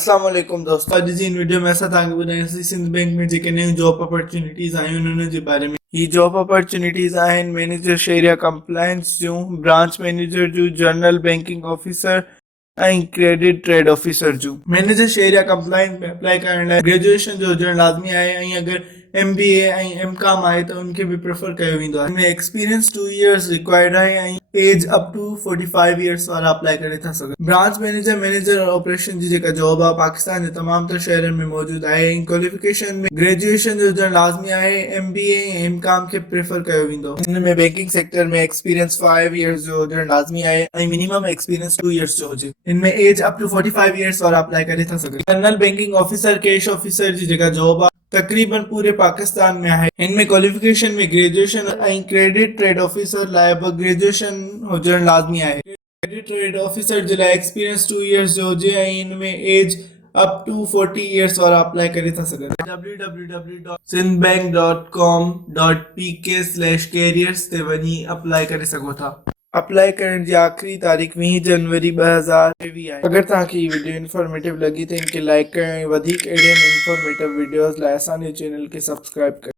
अस्सलाम वालेकुम दोस्तों, अॼु जी इन वीडियो में असां तव्हांखे ॿुधाईंदासीं सिंध बैंक में जेके नयूं जॉब अपॉर्चुनिटीज़ आहियूं उन्हनि जे बारे में। ही जॉब अपॉर्चुनिटीज़ आहिनि मैनेजर शेरिया कंप्लायंस जूं, ब्रांच मैनेजर जूं, जनरल बैंकिंग ऑफिसर ऐं क्रेडिट ट्रेड ऑफिसर जूं। मैनेजर शेरिया कंप्लायंस में अप्लाई करण लाइ ग्रेजुएशन जो हुजणु लाज़मी आहे ऐं अगरि MBA ऐं MCOM आहे त उनखे बि प्रेफर कयो वेंदो आहे। इनमें एक्सपीरियंस 2 इयर्स रिक्वायर्ड आहे ऐं एज अप टू 45 इयर्स वारा अप्लाई करे था सघनि। ब्रांच मैनेजर और ऑपरेशन जी जेका जॉब आहे पाकिस्तान जे तमाम तर शहरनि में मौजूद आहे ऐं क्वालिफिकेशन में ग्रेजुएशन जो हुजणु लाज़मी आहे। MBA ऐं MCOM खे प्रेफर कयो वेंदो। हिन में बैंकिंग सेक्टर में एक्सपीरियंस 5 इयर्स जो हुजणु लाज़मी आहे ऐं मिनिमम एक्सपीरियंस 2 इयर्स जो हुजे। इनमें एज अप टू 45 इयर्स वारा अप्लाई करे था सघनि। General banking officer cash officer जी जेका जॉब आहे तकरीबन पूरे पाकिस्तान में आहे। इनमें क्वालिफिकेशन में ग्रेजुएशन ऐं क्रेडिट ट्रेड ऑफिसर लाइ बि ग्रेजुएशन हुजणु लाज़मी आहे। क्रेडिट ट्रेड ऑफिसर जे लाइ एक्सपीरियंस 2 इयर्स जो हुजे ऐं इनमें एज अप टू 40 इयर्स वारा अप्लाई करे था सघनि। www.sindhbank.com.pk/careers ते वञी अप्लाई करे सघो था। अप्लाई करण जी आखिरी तारीख़ 20 जनवरी 2023 आहे। अगर तव्हांखे ही वीडियो इन्फॉर्मेटिव लगी तो इनके लाइक करें। वधिक अहिड़ियुनि इन्फॉर्मेटिव वीडियोस लाइ असांजे चैनल खे सब्सक्राइब करें।